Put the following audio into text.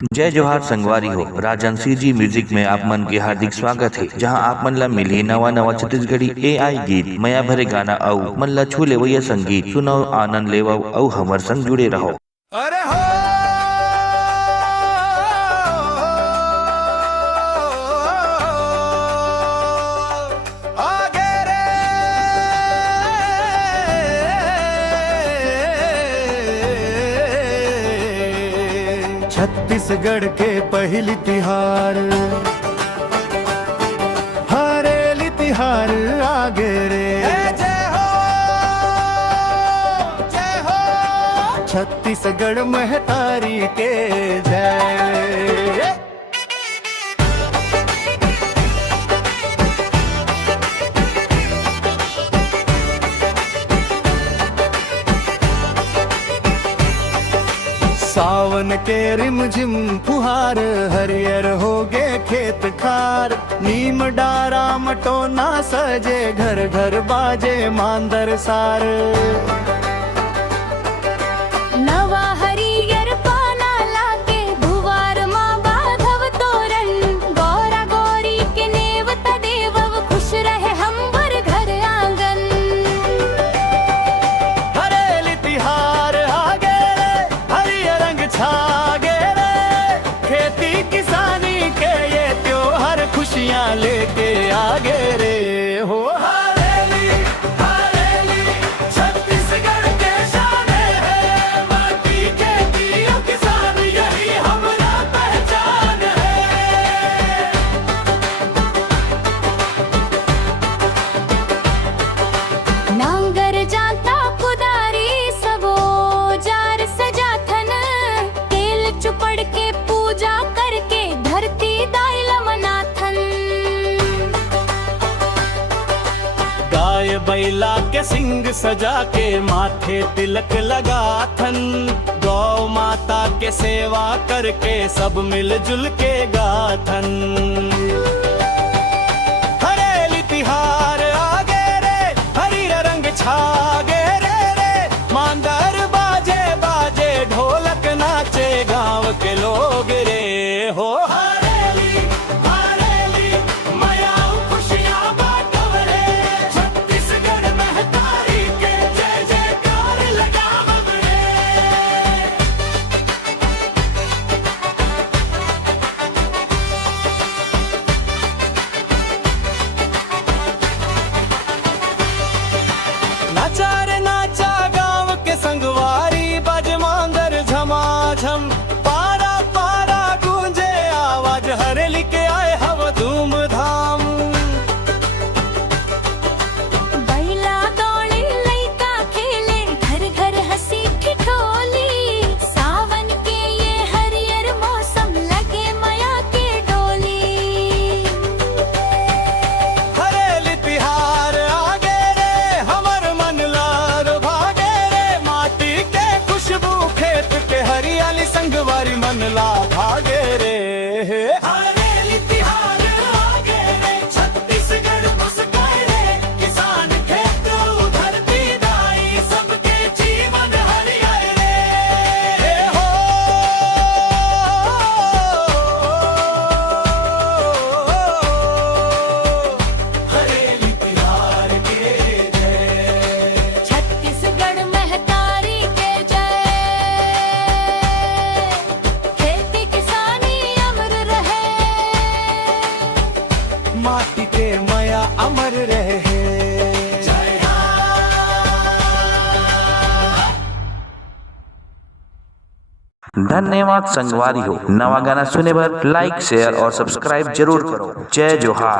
जय जोहार संगवारी हो। राजंसी जी म्यूजिक में आप मन के हार्दिक स्वागत है, जहां आप मन ला मिली नवा नवा छत्तीसगढ़ी AI गीत, मया भरे गाना अउ मन ला छू लेवैया संगीत सुनो, आनंद लेवो अउ हमर संग जुड़े रहो। अरे हो आगे रे छत्तीसगढ़ के पहली तिहार हरेली तिहार आगे रे छत्तीसगढ़ महतारी के जय। सावन के रिमझिम फुहार हरियर हो गे खेत खार, नीम डारा मटोना सजे घर घर बाजे मांदर सार। नवा हरियर पाना लाके भुवार माँ बाधव तोरण, गौरा गौरी के नेवता देवव खुश रहे हमर घर आंगन। हरेली तिहार आगे रे हरियर रंग छागे रे, खेती किसानी के ये त्योहार खुशियाँ लेके आगे रे हो। नांगर जाता कुदारी सबो जार सजाथन, तेल चुपड़ के पूजा करके धरती दाइल मनाथन। गाय बैला के सिंग सजा के माथे तिलक लगाथन, गौ माता के सेवा करके सब मिलजुल के गाथन। हरेली तिहार आगे रे हरियर रंग छागे रे मांदर बाजे बाजे ढोलक नाचे गांव के लोग रे हो। नाचा रे नाचा गांव के संगवारी, बज मांदर झमाझम, पारा पारा गूंजे आवाज, हरेली के आए हव धूमधाम। बैला दौड़े लइका खेले घर घर हंसी ठिठोली, सावन के ये हरियर मौसम लगे मया के डोली। हरेली तिहार आगे रे हमर मन लार भागे रे, माटी के खुशबू खेत के हरियाली संगवारी मन ला भागे रे। हरेली तिहार आगे रे छत्तीसगढ़ मुस्काए रे, किसान खेत धरती दाई सबके जीवन हरियाए रे हो। हरेली तिहार के जय। छत्तीसगढ़ महतारी के जय, खेती किसानी अमर रहे, माटी के मया अमर रहे। धन्यवाद संगवारी हो। नवा गाना सुने बर लाइक शेयर और सब्सक्राइब जरूर करो। जय जोहार।